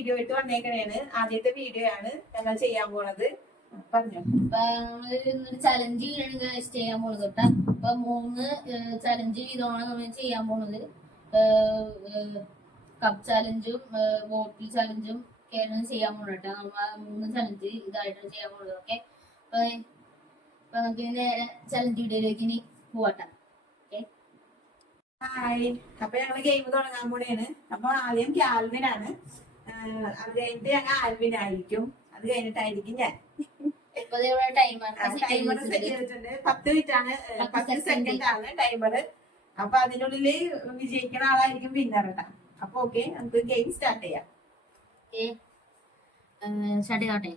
Video ആയിട്ട് വന്നേക്കണേണ്. ആദ്യത്തെ video ആണ് ഞങ്ങൾ ചെയ്യാൻ പോണത്. പറഞ്ഞു ചലഞ്ച് ചെയ്യാൻ പോണത് കേട്ടാ. അപ്പൊ 3 ചലഞ്ച് വീതമാണ് നമ്മൾ ചെയ്യാൻ പോണത്. കപ്പ് ചലഞ്ചും ബോട്ടിൽ ചലഞ്ചും ഒക്കെയാണ് ചെയ്യാൻ പോണത് കേട്ടോ. നമ്മൾ 3 ചലഞ്ച് ഇതായിട്ടാണ് ചെയ്യാൻ പോണത്. ഓക്കെ, അപ്പൊ നമുക്ക് നേരെ ചലഞ്ച് വീഡിയോയിലേക്ക് ഇനി പോവാട്ടെ. ഹായ്, അപ്പൊ ഞങ്ങള് ഗെയിം തുടങ്ങാൻ പോണേണ്. അപ്പൊ ആദ്യം ക്യാൽവിനാണ്, അത് കഴിഞ്ഞിട്ട് ഞങ്ങൾ ആൽവിൻ ആയിരിക്കും, അത് കഴിഞ്ഞിട്ടായിരിക്കും ഞാൻ. ടൈമർ സെറ്റ് ചെയ്തിട്ടുണ്ട്. 10 മിനിറ്റ് ആണ്, 10 സെക്കൻഡ് ആണ് ടൈമർ. അപ്പൊ അതിനുള്ളില് വിജയിക്കുന്ന ആളായിരിക്കും വിന്നർ കേട്ടാ. അപ്പൊ ഓക്കെ, നമുക്ക് ഗെയിം സ്റ്റാർട്ട് ചെയ്യാം. സ്റ്റാർട്ട് ചെയ്തോട്ടെ.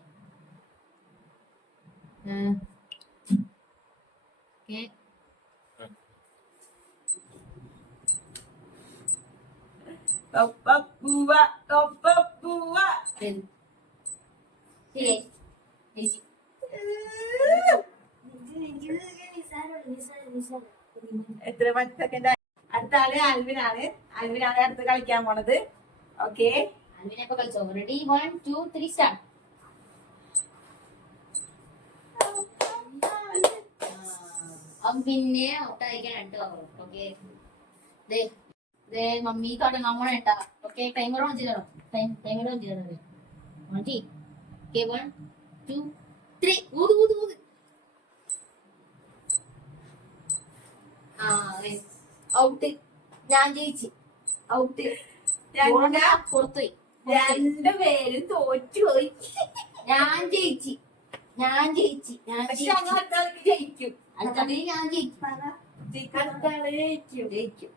എത്ര 10 സെക്കൻഡ്? അടുത്ത ആള് ആൽവിനാണ്. ആൽവിനാണ് അടുത്ത് കളിക്കാൻ പോണത്. ഓക്കെ, ആൽവിനൊക്കെ കളിച്ചോ. Ready, 1 2 3 start. പിന്നെ ഔട്ടായിരിക്കാൻ കേട്ടോ. ഓക്കെ, മമ്മി തുടങ്ങാൻ പോണ കേട്ടാ. ഓക്കെ, ടൈമർ ഓൺ ചെയ്തോ. ടൈമർ ഓൺ ചെയ്തോ. 1 2 3 ഊത് ഊത് ഊത്. ഔട്ട്. ഞാൻ ജയിച്ചു. ഔട്ട്. പുറത്തുപോയി. 2 പേര് തോറ്റുപോയി. ഞാൻ ജയിച്ചു. ഞാൻ ജയിച്ചു. ജയിക്കും. അടുത്തത് ഞാൻ ജയിക്കും. ജയിക്കും.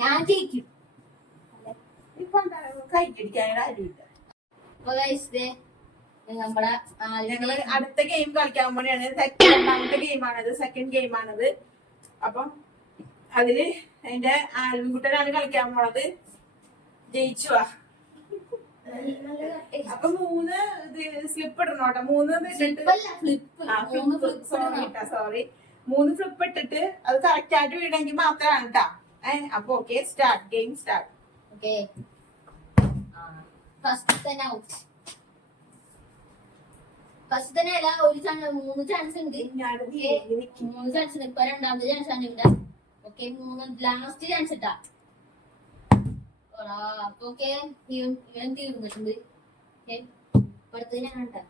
ഞാൻ ജയിക്കും. ഇപ്പൊ കൈക്കടിക്കാനായിട്ട് ആരുമില്ല. നമ്മളെ ഞങ്ങള് അടുത്ത ഗെയിം കളിക്കാൻ വേണ്ടിയാണ്. രണ്ടാമത്തെ ഗെയിമാണത്, സെക്കൻഡ് ഗെയിമാണത്. അപ്പം അതില് എന്റെ ആൽവിൻകുട്ടനാണ് കളിക്കാൻ പോണത്. ജയിച്ചു. അപ്പൊ 3 സ്ലിപ്പ് ഇടണോട്ടോ. 3 സോറി, 3 ഫ്ലിപ്പ് ഇട്ടിട്ട് അത് കറക്റ്റ് ആയിട്ട് വീണെങ്കിൽ മാത്രമാണ് കേട്ടാ. അപ്പൊ okay, start. Game start. Okay, first തന്നെ ഔട്ട്. ഫസ്റ്റ് തന്നെ അല്ല, 3 ചാൻസ് ഉണ്ട്. 3 ചാൻസ് ഉണ്ട്. ഇപ്പൊ രണ്ടാമത്തെ ചാൻസ് ആണ് ഇവിടെ. ഓക്കെ, 3 ലാസ്റ്റ് ചാൻസ് ഇട്ടാ. ഓക്കെ, ഇവൻ തീർന്നിട്ടുണ്ട്. അടുത്തത് ഞാൻ കണ്ടാ.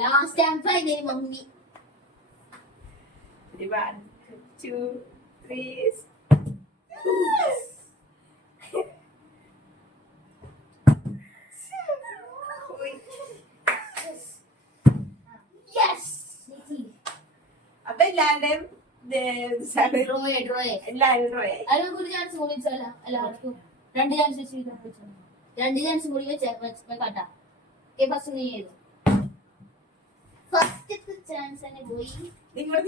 ലാസ്റ്റ് ചാൻസ് ആയി മമ്മി. 1 2 3 അപ്പൊ എല്ലാവരുടെയും എല്ലാവരും ഒരു ചാൻസ് കൂടി വെച്ചാൽ എല്ലാവർക്കും 2 ചാൻസ് വെച്ച് 2 ചാൻസ് കൂടി വെച്ചാട്ടാ. ഫസ്റ്റ് നീ ചെയ്തു. ഫസ്റ്റ് ചാൻസ് തന്നെ പോയി. നിങ്ങൾ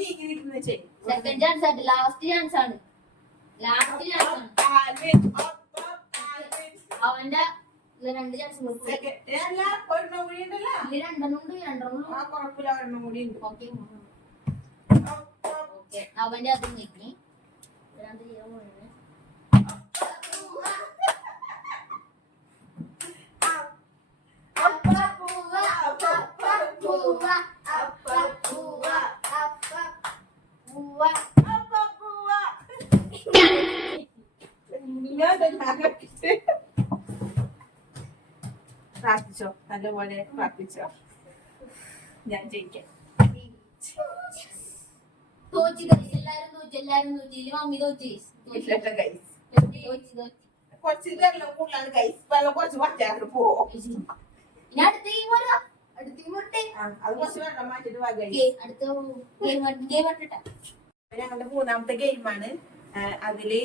സെക്കൻഡ് ചാൻസ് ആണ്, ലാസ്റ്റ് ചാൻസ് ആണ്. ലാസ്റ്റ് ചാൻസ് ആണ് അവന്റെ. 2 ചാൻസ് അവന്റെ അത് നീക്കി. പ്രാർത്ഥിച്ചോ, നല്ലപോലെ പ്രാർത്ഥിച്ചോ. ഞാൻ ജയിക്കാം. തോറ്റി. എല്ലാരും തോറ്റി. മമ്മി തോറ്റി. കുറച്ച് വെള്ളം കൂടുതലാണ് ഗൈസ്. വെള്ളം കുറച്ച് വറ്റാറ് പോവും. അത് കുറച്ച് വെള്ളം മാറ്റിട്ട് ഞങ്ങളുടെ 3ാമത്തെ ഗെയിമാണ്. അതില്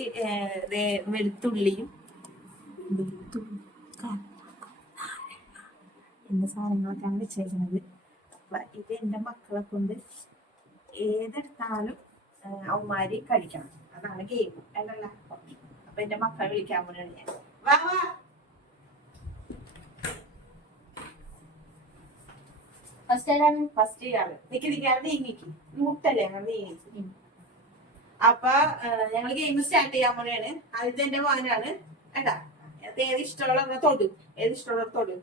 വെളുത്തുള്ളിയും എന്ന സാധനങ്ങളൊക്കെയാണ് വെച്ചേക്കുന്നത്. ഇത് എന്റെ മക്കളെ കൊണ്ട് ഏതെടുത്താലും അവന്മാര് കഴിക്കണം. അതാണ് ഗെയിം. അല്ലല്ല, അപ്പൊ എന്റെ മക്കളെ വിളിക്കാൻ പോലെയാണ് ഞാൻ. വാ വാ. ഫസ്റ്റ് ആരാണ്? ഫസ്റ്റ് ഇയാള് നിക്കാതെ നീങ്ങിക്ക്, മുട്ടല്ലേ അങ്ങനെ നീങ്ങിക്ക്. അപ്പൊ ഞങ്ങള് ഗെയിം സ്റ്റാർട്ട് ചെയ്യാൻ പോലെയാണ്. ആദ്യത്തെ എന്റെ മോനാണ് കേട്ടാ. അത് ഏത് ഇഷ്ടമുള്ള അങ്ങനെ തൊടും, ഏത് ഇഷ്ടമുള്ള തൊടും.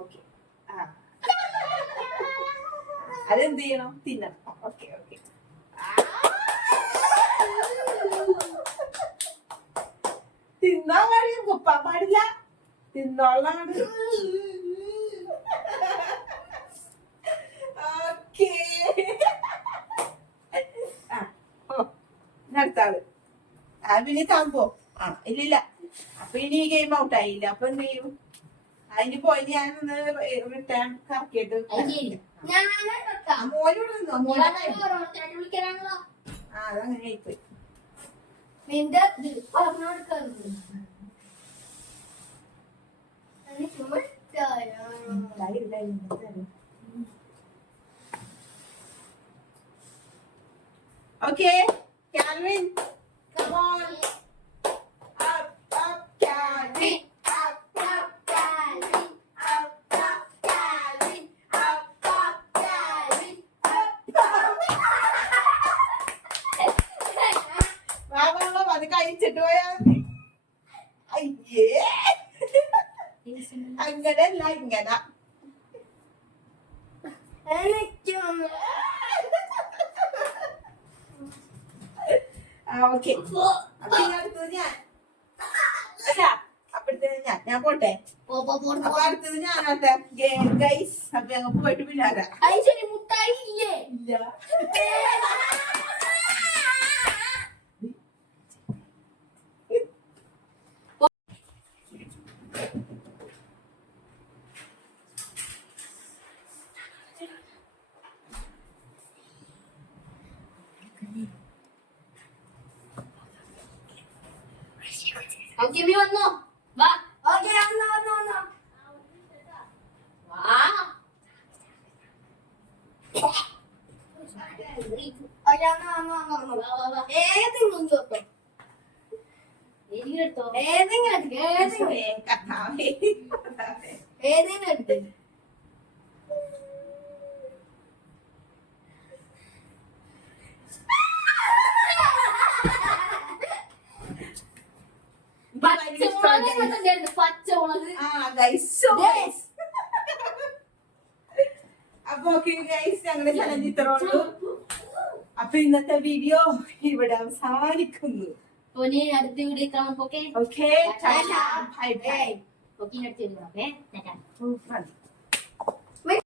ഓക്കെ. അതെന്ത് ചെയ്യണം? തിന്നണം. Okay okay. തിന്നാൻ കഴിയും, കുപ്പാൻ പാടില്ല. തിന്നോളാണ്. ഓക്കേ. അടുത്താള് പിന്നെ താമ്പോ. ഇല്ലില്ല. അപ്പൊ ഇനി ഈ ഗെയിം ഔട്ട് ആയില്ല. അപ്പൊ എന്ത് ചെയ്യും? അതിന് പോയി ഞാനൊന്ന് റിട്ടേൺ കറക്കിയിട്ട് മോനോട് നിന്നോ? അതങ്ങനെ ആയിപ്പോയി. Okay, Calvin, come on. Up, up, Calvin. Up, up, Calvin. Up, up, Calvin. Up, up, Calvin. Up, up. വാ വാ വാ, അത് കഴിച്ചിട്ട് പോയാ മതി. അയ്യേ, അങ്ങനെയല്ല ഇങ്ങനെ. ഓക്കെ. അപ്പൊ അടുത്തത് ഞാൻ. അപ്പഴത്തേന് ഞാൻ പോട്ടെ. അപ്പൊ അടുത്തത് ഞാനാട്ടെ ഗൈസ്. അപ്പൊ ഞങ്ങൾ പോയിട്ട് പിന്നെ മുട്ടായി ഇല്ലേ? ഇല്ല. ഓക്കെ നീ വന്നോ? വാ. ഓക്കെ വന്നോ വന്നോ വന്നോ. വാ. ഓക്കെ വന്നോ വന്നോ വന്നോ. വാ വാ വാ. ഏതെങ്കിലും ചോട്ടോ. ഏതെങ്കിലും എടുത്തോ. ഏതെങ്കിലും എടുത്ത്. പച്ചമുളക്. അപ്പൊ ഓക്കെ ഗൈസ്, ഞങ്ങളുടെ ചലഞ്ച് ഇത്രേ ഉള്ളൂ. അപ്പൊ ഇന്നത്തെ വീഡിയോ ഇവിടെ അവസാനിക്കുന്നു. അടുത്ത വീഡിയോ കാണാം. Okay okay, bye bye. Okay അടുത്ത വീഡിയോ. ഓക്കെ.